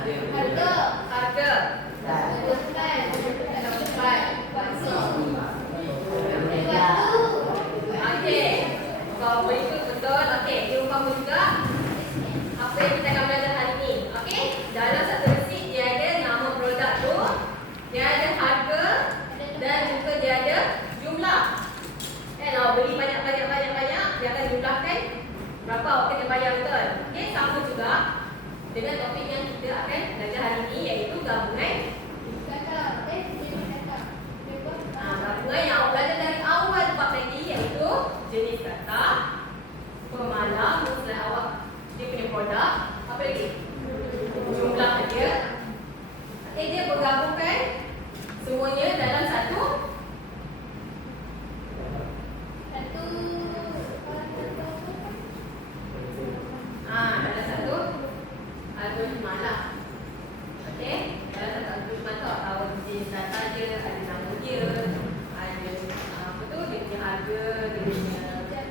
Harga. Okey. Kalau begitu betul. Okey, dia umpama juga apa yang kita akan belajar hari ini. Okey, dalam satu resit dia ada nama produk tu, dia ada harga dan juga dia ada jumlah. Kalau beli banyak, dia akan jumlahkan berapa awak kena bayar, betul? Okey, sama juga dengan topik yang kita akan belajar hari ini, iaitu gabungan. Gabungan yang awak belajar dari awal tempat tadi, iaitu jenis kata, pemalas, musnah awak, dia punya produk, apa lagi? Jumlah dia. Okey, dia bergabungkan semuanya dalam satu dalam satu algoritma lah. Okey, dalam satu algoritma tu tahu jenis data dia, ada nama dia, ada apa tu, dia punya harga, dia punya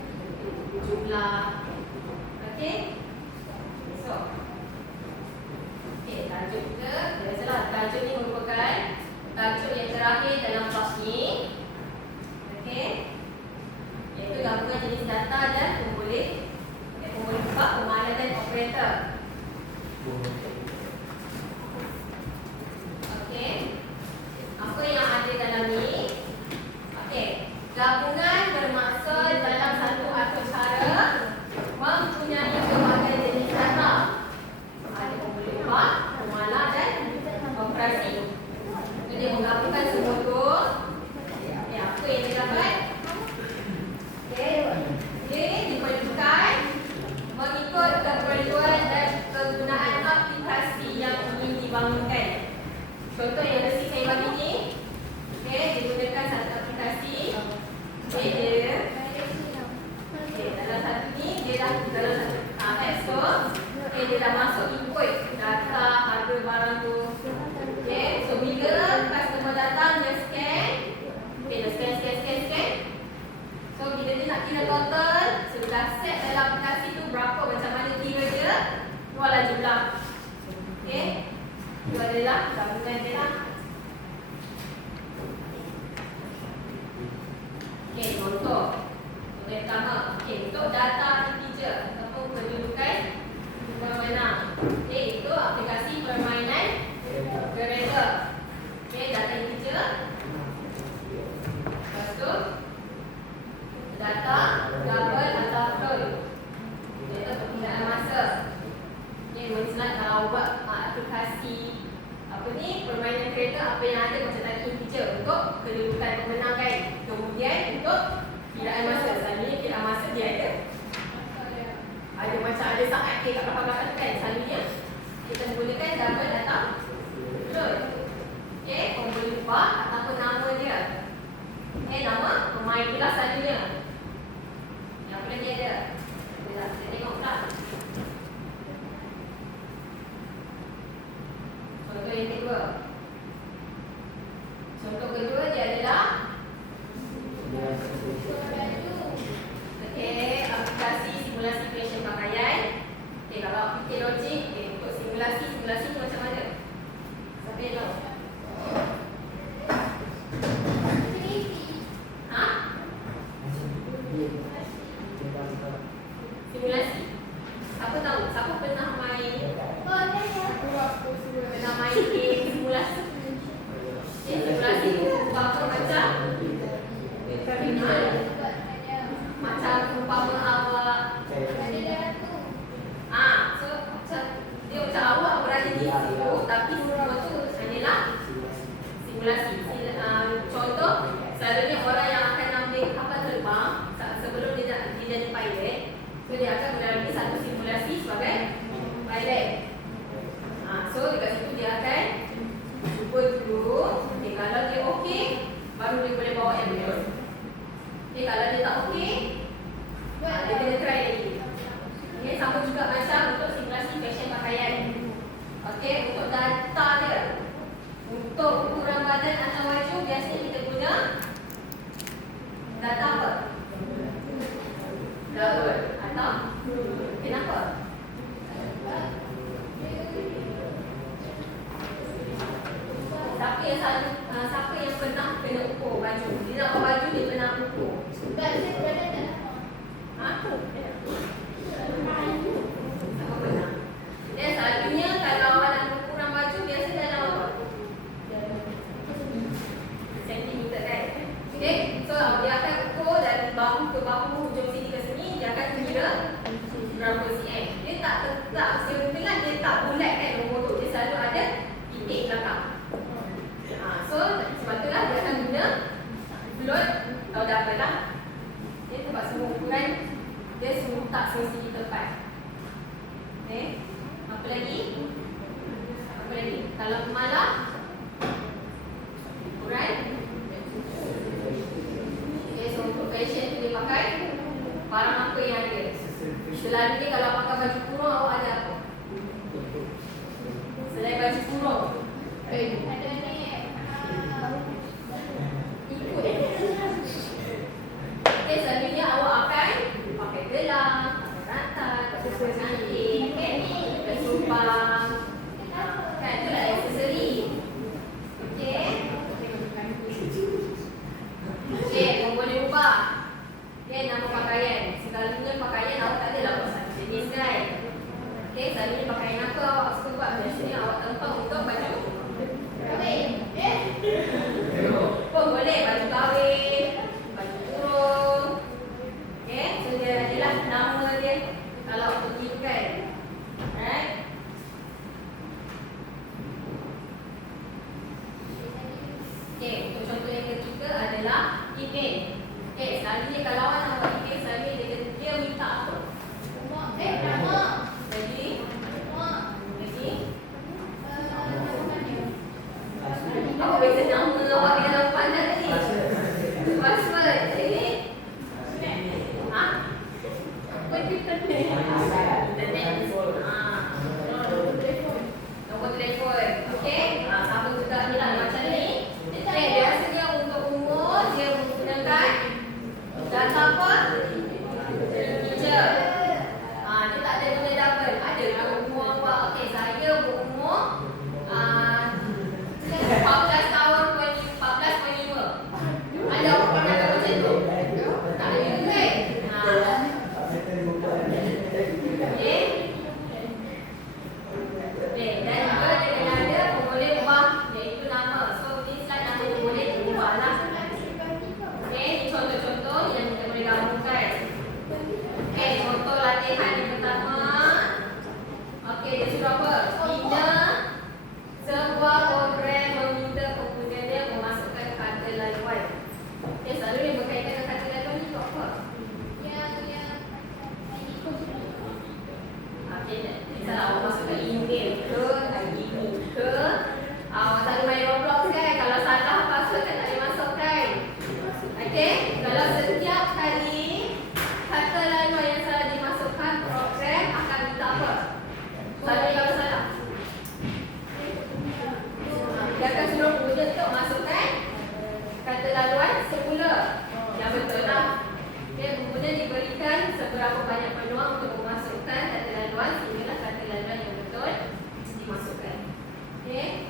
jumlah. Okey, so okey, tajuk kita biasalah, tajuk ni merupakan tajuk yang terakhir dalam bab ni. Okey, iaitu gabungan jenis data dan pemboleh sebab pemalas dan operator. Okey, apa yang ada dalam ni? Okey, gabungan bermaksud dalam satu atau cara mempunyai berbagai jenis data. Ada pemboleh sebab, pemalas dan operasi. Jadi dia menggabungkan semua tu. Okey, apa yang dia dapat? Okey, dia diperlukan mengikut keperluan dan kegunaan aplikasi yang ingin dibangunkan. Contoh yang mesti saya bagi ni, okey, digunakan satu aplikasi. Okey, dia dalam satu ni, dia dah dalam satu App Store. Okey, dia dah masuk input data harga barang tu. Okey, so bila customer datang, dia scan. Okey, dia scan. So bila dia nak kira total, sudah set dalam aplikasi tu berapa, macam mana kira dia, keluarlah jumlah. Okey, itu adalah gabungan dia lah. Okey, contoh yang pertama. Okey, untuk data integer ataupun kedudukan permainan. Okey, itu aplikasi permainan kereta. Okey, data integer. Lepas tu data double atau full, iaitu perpindahan masa. Ini misalnya kalau buat aplikasi apa ni, permainan kereta, apa yang ada macam tadi integer untuk kedudukan pemenang kan. Kemudian untuk perpindahan masa, selalunya perpindahan masa dia ada macam ada saat kat belakang kan. Selalunya kita menggunakan double atau full. Okey, orang boleh ubah ataupun nama dia. Nama pemain tu lah selalunya. Yang apa lagi ada? Kita tengok pula. Contoh yang kedua. Contoh kedua dia adalah aplikasi simulasi fashion pakaian. Kalau fikir logik, untuk simulasi tu macam mana? Siapa yang tahu? Simulasi. Siapa tahu? Siapa pernah main? Pernah main game simulasi? Simulasi tu apa macam? Macam umpama awak so macam dia macam awak berada di situ, tapi semua tu hanyalah yang selalu siapa yang pernah kena ukur baju? Dia nak buat baju, dia pernah ukur. Aku. Siapa pernah? Dan selalunya kalau ada ukuran baju biasa dalam apa? Sentimeter kan? Okay, so dia akan ukur dari bahu ke bahu, hujung sini ke sini, dia akan kira berapa cm. Dia tak tetap, sebenarnya dia tak bulat kan nombor tu. Dia selalu ada titik belakang. So sebab itulah dia akan guna float atau double lah. Dia sebab semua ukuran dia semua tak semestinya tepat. Okay, apa lagi? Apa lagi? Kalau malam ukuran. Okay, so untuk fashion tu dia pakai barang apa yang ada. Selalunya kalau pakai baju kurung, awak ada apa? Selain baju kurung, ada ni ikut. Okay, selalunya awak akan pakai gelang, pakai rantai, pakai cantik, pakai sumpang. Kan, itulah aksesori. Okay. Okay, kau boleh ubah. Okay, nama pakaian. Selalunya pakaian awak tak adalah awak satu jenis kan. Okay, selalunya pakaian apa awak suka buat? Biasanya awak tempang untuk baju kahwin. Pun boleh baju kahwin, baju kurung. Okay, so dia adalah nama dia kalau pergikan. Alright. Okay, untuk contoh yang ketiga adalah email. Okay, selalunya kalau awak nak buat email, selalunya dia minta apa? Nama. Lagi? Lagi? Apa beza nama awak dengan nama pandai tadi? Password. Lagi? Ha? Apa internet? Internet. Nombor telefon. Okay? Sama juga ni lah macam ni. Okay, biasanya untuk umur dia menggunakan data apa? Integer. Dia tak ada guna double. Ada umur awak. Okay, saya berumur 14 tahun 14.5. Ada awak pernah tahu macam tu? Tak ada juga kan? Okay. Okay, dan juga dia kena ada boleh ubah iaitu nama. So, ini slide nama tu boleh ubah lah. Okay, ini contoh-contoh yang kita boleh gabungkan. Okay, contoh latihan yang pertama. Okay, dia suruh apa? Bina sebuah program meminta penggunanya memasukkan kata laluan. Okay, selalu yang berkaitan dengan kata laluan ni untuk apa? Okay, misalnya awak masukkan email ke, ID ke, awak selalu main Roblox kan? Kalau salah password kan tak boleh masukkan. Okay, kalau setiap kali kata laluan yang salah dimasukkan, program akan minta apa? Selalu kalau salah, dia akan suruh pengguna untuk masukkan kata laluan semula yang betul lah. Okay, pengguna diberikan seberapa banyak peluang untuk memasukkan kata laluan sehinggalah kata laluan yang betul dimasukkan. Okay,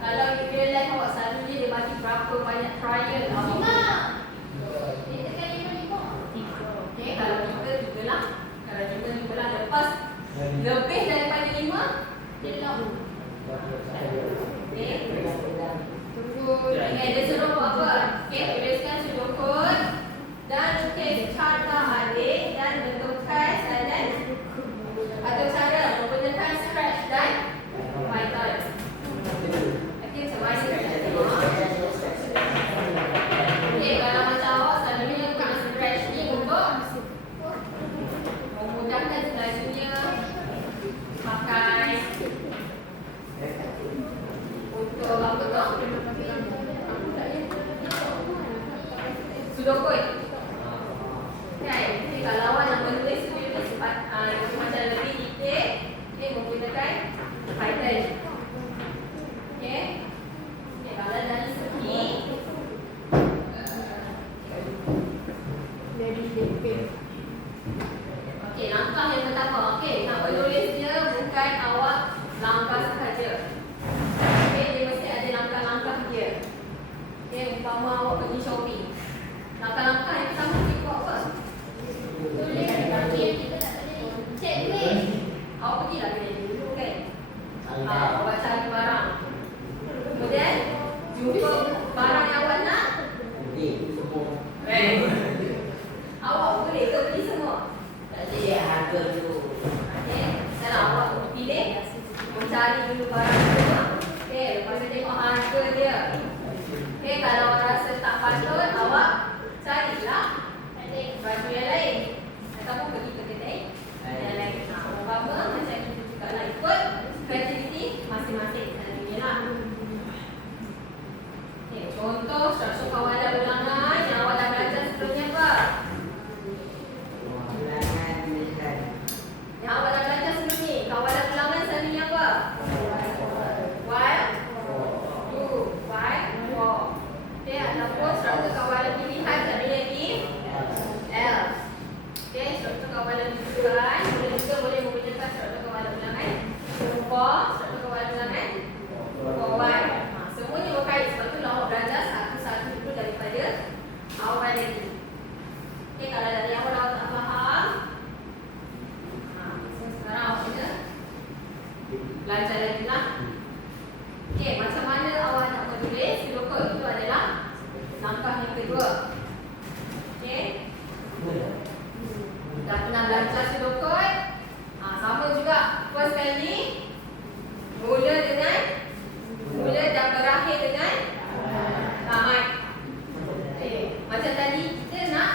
kalau di real life awak selalunya dia bagi berapa banyak trial awak? 5. Okay, kalau kita 3 lah. Kalau kita 5 lah, lepas lebih daripada 5 dia lock. Okay, dia suruh buat apa? Okay, tuliskan sudut kod dan okay, carta adik dan bentukkan dan atau cara menggunakan Scratch dan Python. Okay, macam mana kita tengok? Okay, kalau macam awak selalunya guna Scratch ni untuk memudahkan selalunya pakai untuk apa tu? Sudokod. Kan? Okay, kalau awak nak menulis macam lebih detail, okay, menggunakan Python. Okay. Okay, kalau dari segi okay, langkah yang pertama. Okay, nak menulis dia bukan awak langkah sahaja. Okay, dia mesti ada langkah-langkah cari dulu barang tu. Okey, lepas tu tengok harga dia. Okey, kalau rasa tak patut, awak carilah baju yang lain. Ataupun pergi ke kedai yang lain. Umpama macam itu juga lah, ikut kreativiti masing-masing. Ini lah. Okay, contoh struktur kawalan ulangan yang awak dah belajar sebelumnya apa? Yang awak dah belajar sebelum ni, kawalan ulangan selalunya apa? While, do, while, for. Okay, ataupun struktur kawalan pilihan selalunya if, else. Okay, struktur kawalan pilihan boleh menggunakan struktur kawalan ulangan for, struktur kawalan ulangan for while. Semuanya berkait, sebab tu awak belajar satu-satu dulu daripada awal lagi. Okay, kalau dari awal awak tak faham, so sekarang awak kena belajar lagi lah. Okay, macam mana awak nak menulis silokot, itu adalah langkah yang kedua. Okay, dah pernah belajar silokot, sama juga. First kali mula dan berakhir dengan tamat. Okay, macam tadi kita nak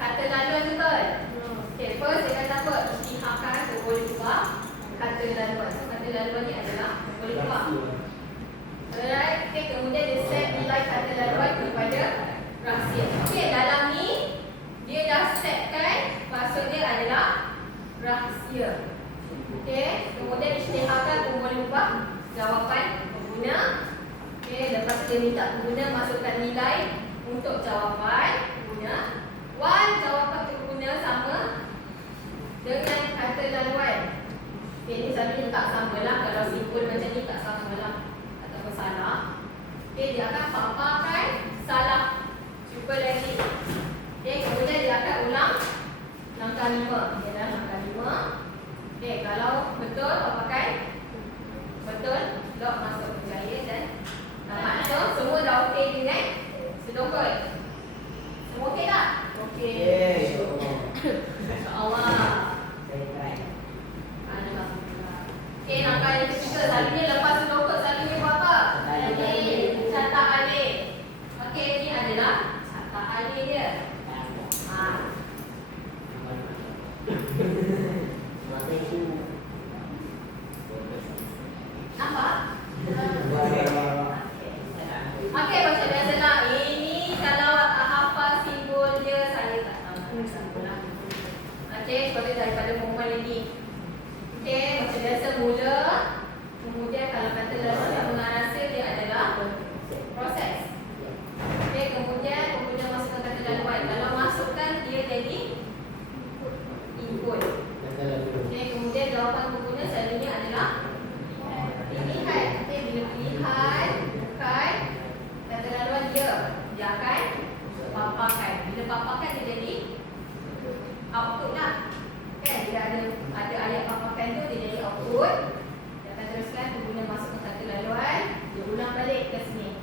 kata laluan, betul? Okay, first dia kata apa? Istihakan boleh ubah kata laluan. So kata laluan ni adalah boleh ubah. Alright, okay, kemudian dia set nilai kata laluan kepada rahsia. Okay, dalam ni dia dah setkan password dia adalah rahsia. Okay, kemudian istihakan pun boleh ubah jawapan pengguna. Okay, lepas tu dia minta pengguna masukkan nilai untuk jawapan pengguna. While jawapan pengguna sama dengan kata laluan. Okay, ni selalunya tak sama lah. Kalau simpul macam ni tak sama lah, ataupun salah. Okay, dia akan paparkan salah. Cuba lagi. Okay, kemudian dia akan ulang langkah 5. Dia adalah langkah 5. Okay, kalau betul paparkan betul, lock masuk berjaya dan tamat. So, semua dah okey dengan silokot. Semua okey tak? Okey. InsyaAllah. Alhamdulillah. Okey, langkah yang ketiga. Selalunya lepas silokot, selalunya buat apa? Catat alih. Okey, ini adalah catat alih dia. Nampak? Okey, macam biasalah. Ini kalau tak hafal simbol dia, saya tak tahu. Okey, seperti daripada formal ini. Okey, macam biasa mula. Kemudian kalau kata laluan yang mengarasa dia adalah proses. Okey, kemudian masukkan kata laluan. Kalau masukkan dia jadi input. Okey, kemudian jawapan pengguna selalunya adalah pilihan. Okay, bila pilihan bukan kata laluan dia akan paparkan. Bila paparkan dia jadi output lah. Kan dia ada ayat paparkan tu, dia jadi output. Dia akan teruskan pengguna masukkan kata laluan, dia ulang balik ke sini.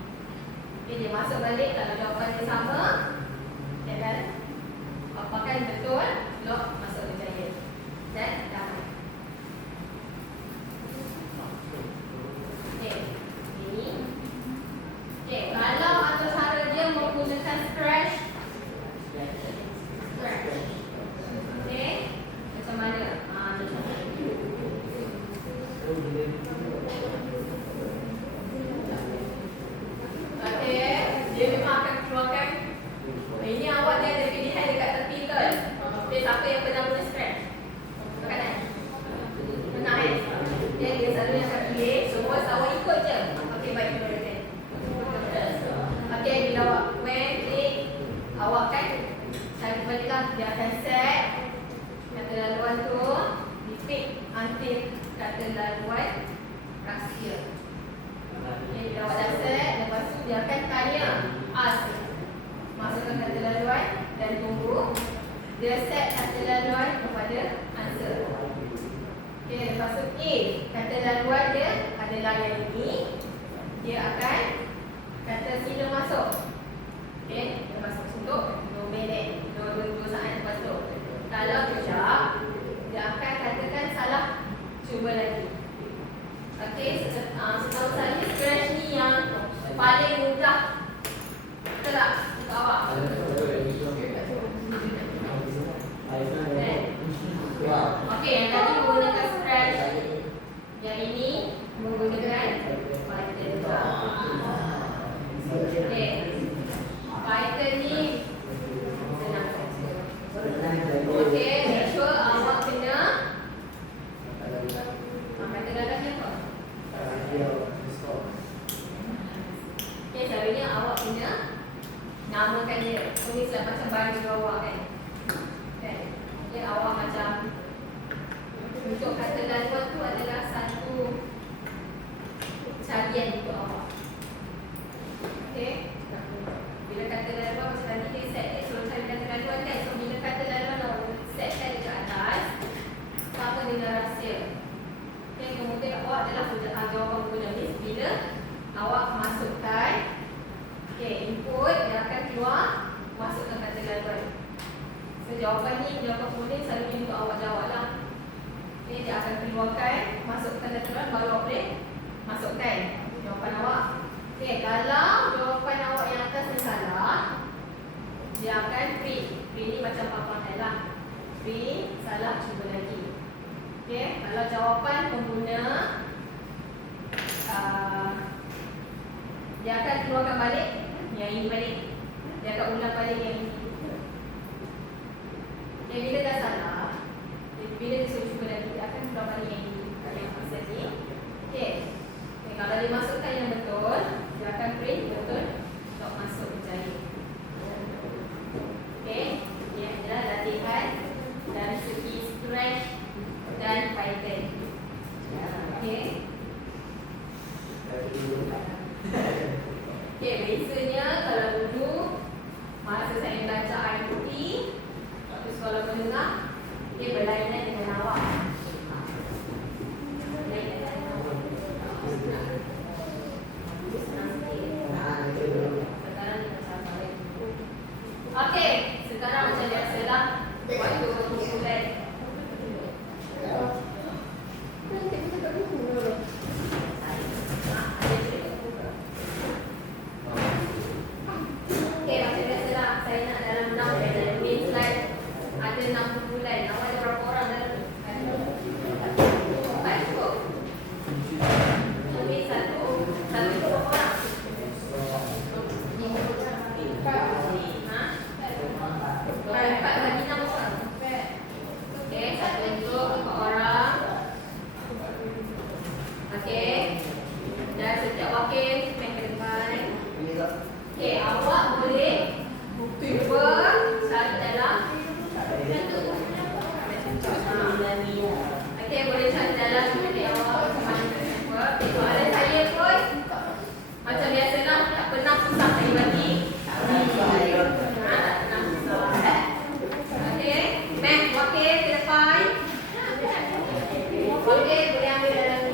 Okay, dia masuk balik. Kalau jawapan dia sama, dia akan paparkan betul, lock masuk berjaya dan tamat. Okay, kalau atau cara dia menggunakan scratch. Okay, macam mana? Okay, dia memang akan keluarkan. Ini awak dia ada pilihan dekat tepi betul. Okay, siapa yang pernah guna scratch? Kanan? Pernah kan? Dia selalunya akan pilih. Semua awak ikut je. Okay, baik. Okay, bila awak klik, awak kan cari balik lah. Dia akan set kata laluan tu, di pick until kata laluan rahsia. Okay, bila awak dah set, lepas tu dia akan tanya ask. Masukkan kata laluan dan tunggu. Dia set kata laluan kepada answer. Okay, lepas tu if kata laluan dia adalah yang ini, dia akan kata sila masuk. Okay, dia masuk untuk 2 minit, 2 saat lepas tu. Kalau tidak, dia akan katakan salah, cuba lagi. paling mudah. Betul tak untuk awak? Okey, yang tadi menggunakan stretch. Yang ini menggunakan Python juga. Okey. Python ni senang saja. Okey, make sure awak kena kata dalam siapa? Okey, selalunya awak kena namakan dia. Tulislah macam baju awak kan. Okay, awak macam untuk kata laluan tu adalah satu carian untuk awak. Okey. Bila kata laluan macam tadi dia set dia suruh cari kata laluan kan. So bila kata laluan awak set dekat atas, sama dengan rahsia. Okey, kemudian awak adalah jawapan guna list bila awak masukkan input dia akan keluar masukkan kata laluan. So jawapan ni jawapan kuning selalu untuk awak jawab lah. Okay, dia akan keluarkan masukkan kata laluan baru awak boleh masukkan jawapan awak. Okay, kalau jawapan awak yang atas ni salah, dia akan print. Print ni macam papan lah. Print salah cuba lagi. Okay, kalau jawapan pengguna dia akan keluarkan balik yang ini balik. Dia akan ulang balik yang ini. Okay, bila dah salah, bila dia suruh cuba lagi, dia akan keluar balik yang ini. Kalau yang pasal ni. Okay, kalau dia masukkan yang betul, dia akan print betul untuk masuk berjaya. Okay, ini adalah latihan dari segi Scratch dan Python. Okay. Okay, biasanya kalau dulu masa saya baca IPT waktu sekolah menengah, dia berlainan dengan awak. Okey, sekarang macam biasalah waktu kumpulan. Okey, macam biasalah saya nak dalam 6 main slide ada 6 kumpulan. Awak ada berapa orang dalam tu? 4 cukup. Ambil satu berapa orang? 4 bagi 6 orang. Okey, satu untuk 4 orang. Okey. Dan setiap wakil main ke depan. Okey, awak boleh cuba cari dalam. Okey, boleh cari dalam video awak macam mana cuba. Soalan saya pun macam biasalah, tak pernah susah saya bagi. Okey, Mac wakil ke depan. Wakil boleh ambil dalam ni.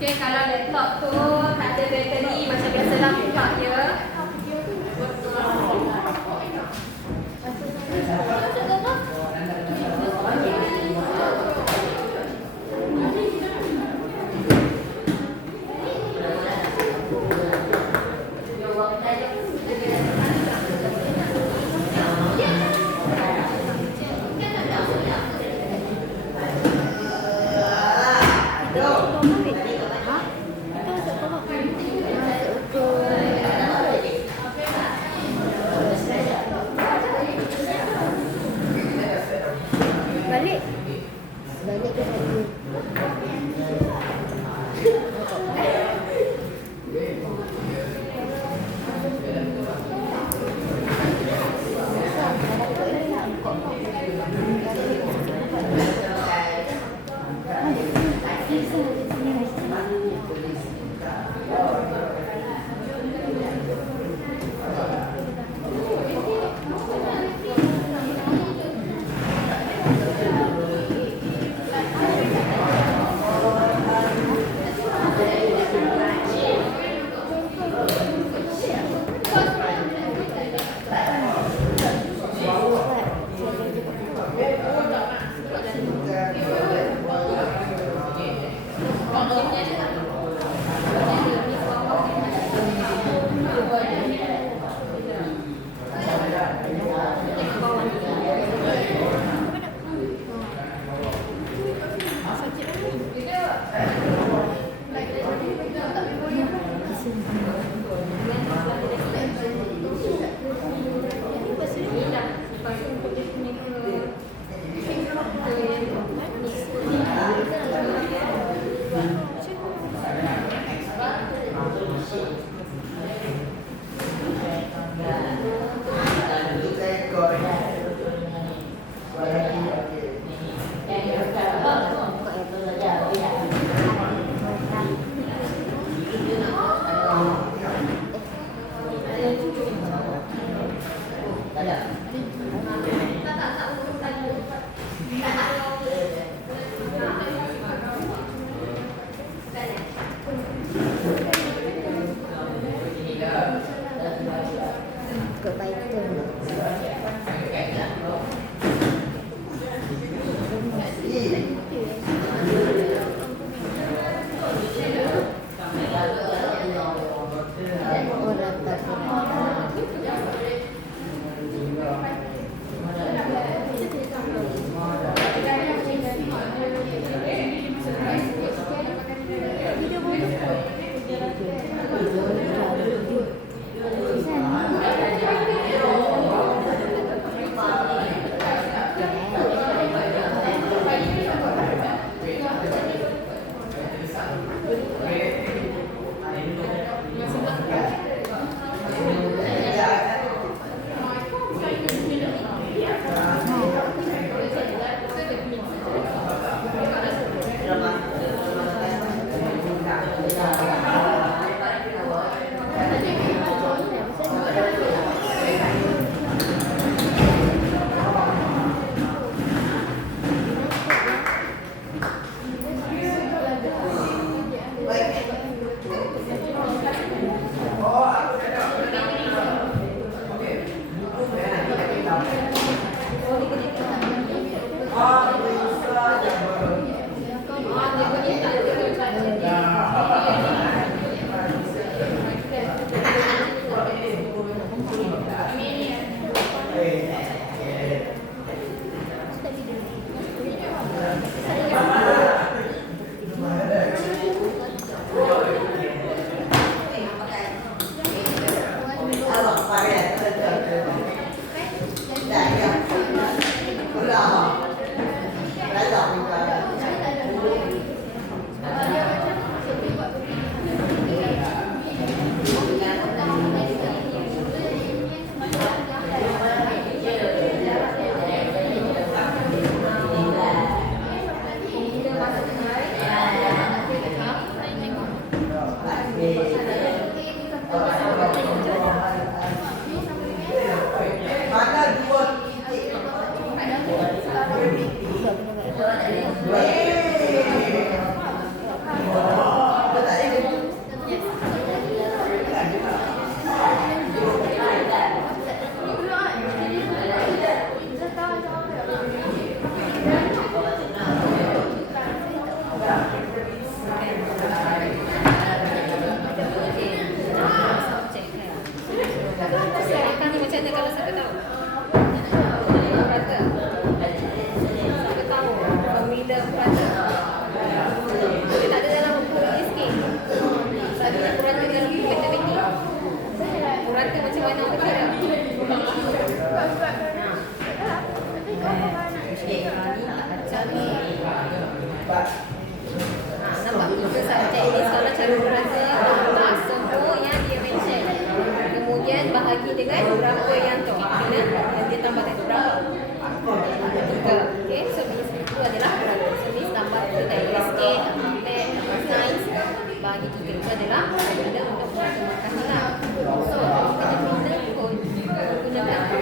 Okey, kalau laptop tu tak ada bateri macam biasalah buka dia. Balik. Balik ke satu. Ke Python. Dia punya tak ada macam subjek ni sekarang cara merasa tak semua yang dia mention. Kemudian bahagi dengan berapa yang tu. Kena dia tambahkan berapa. Tiga. Okay, so itu adalah berapa. So Miss tambah tu dari SK, tambah PET, tambah sains, bahagi 3. Itu adalah ada untuk menggunakan lah. So kita kena pun menggunakan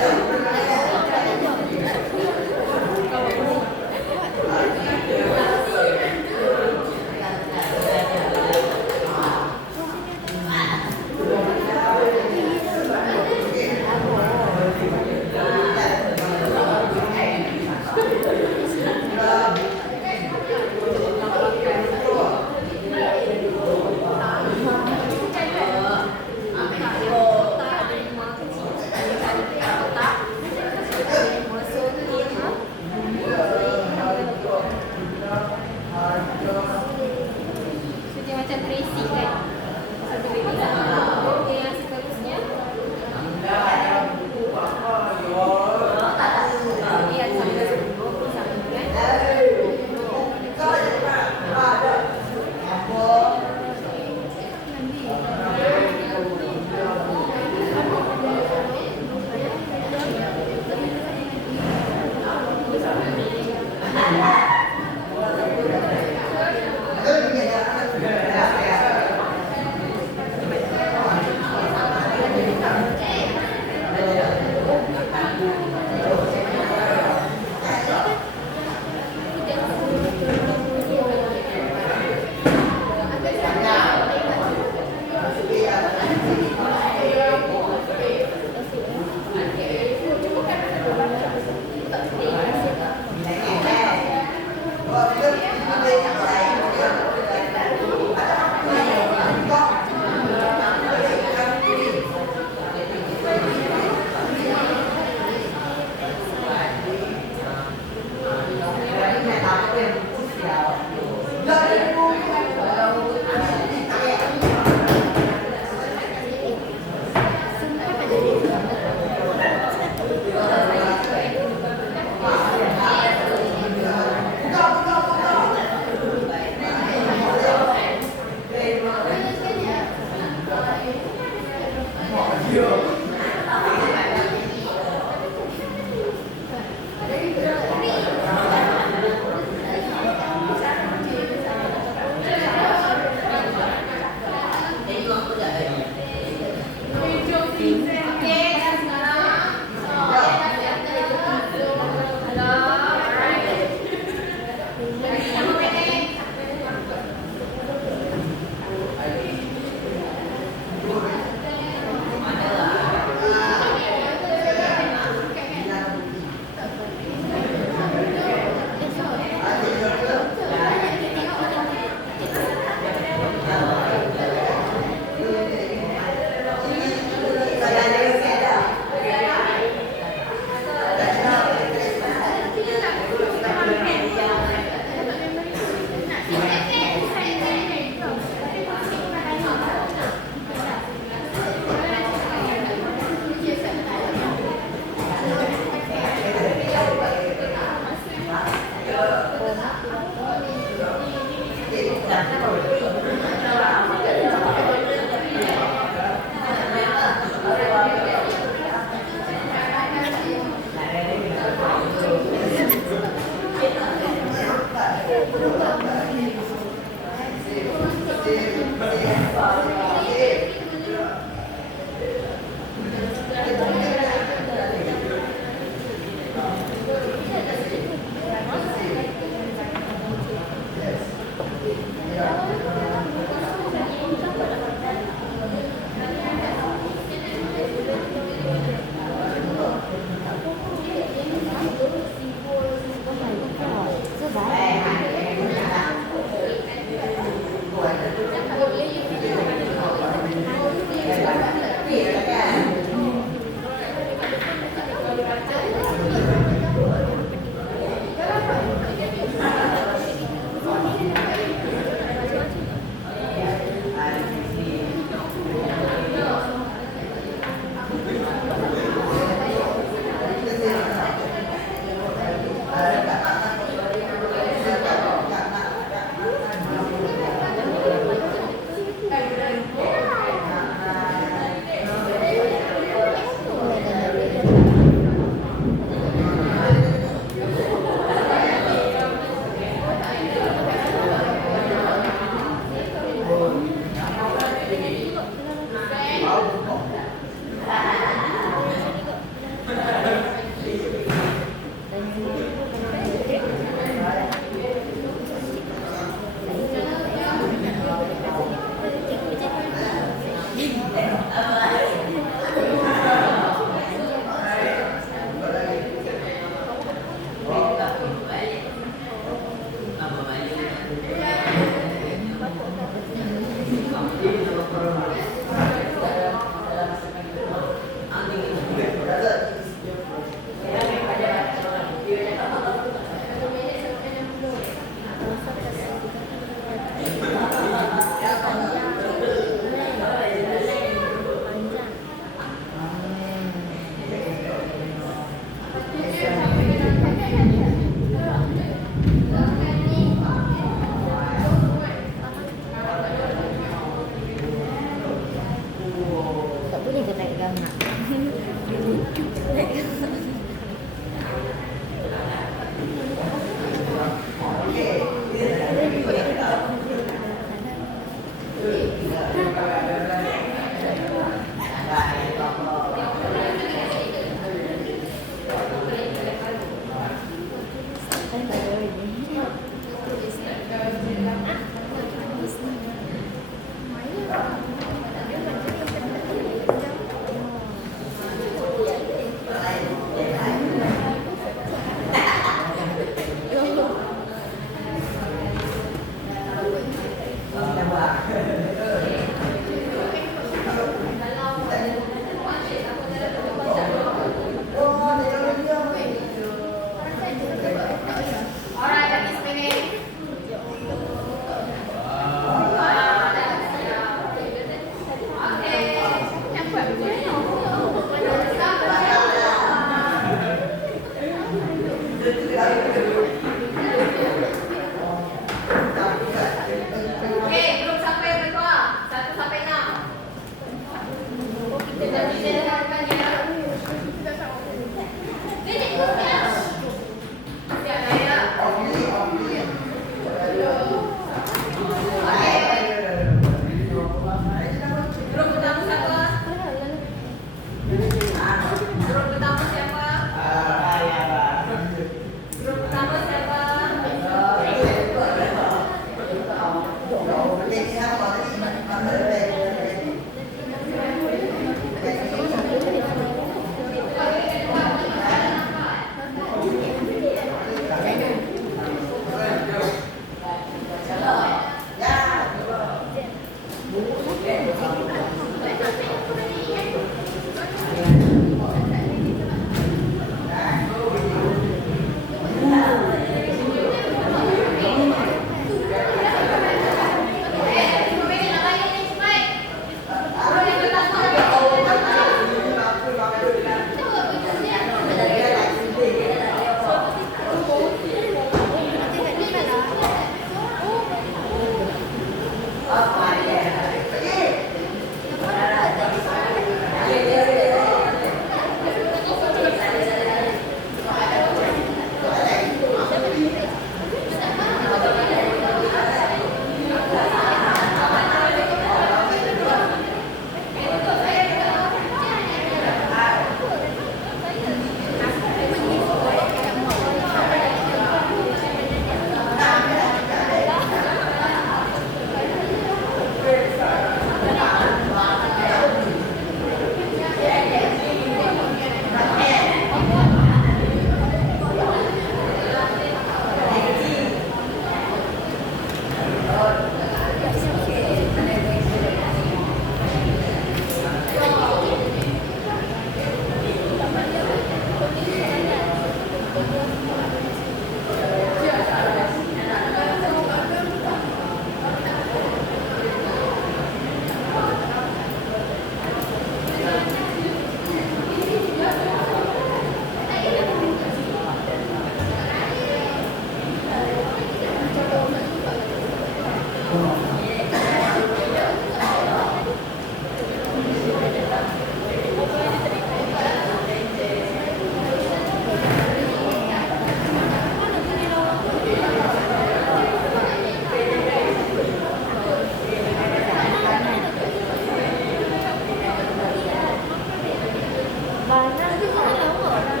Banyak tu tak tahu orang.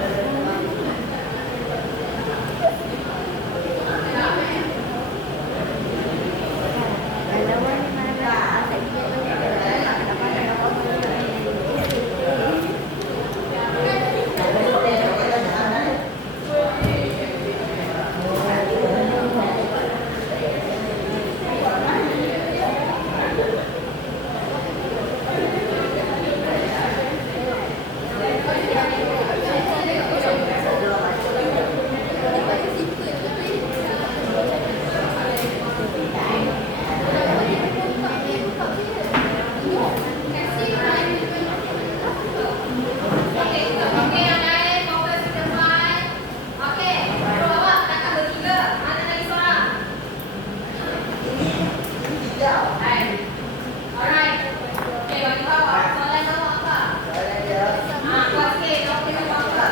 Kalau mana ada dia Okey, yang lain fokus ke depan. Okey, terus awak takkan bertiga. Mana lagi seorang? Hai. Alright. Okey, bagi awak. Soalan awak apa? Kuat sikit. Okey, awak apa?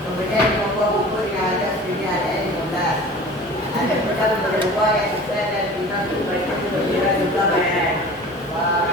Kemudian kelompok buku yang ada sini ada 15. Ada pesan berubah yang bisa dan tidak mereka berbeda juga. Wah,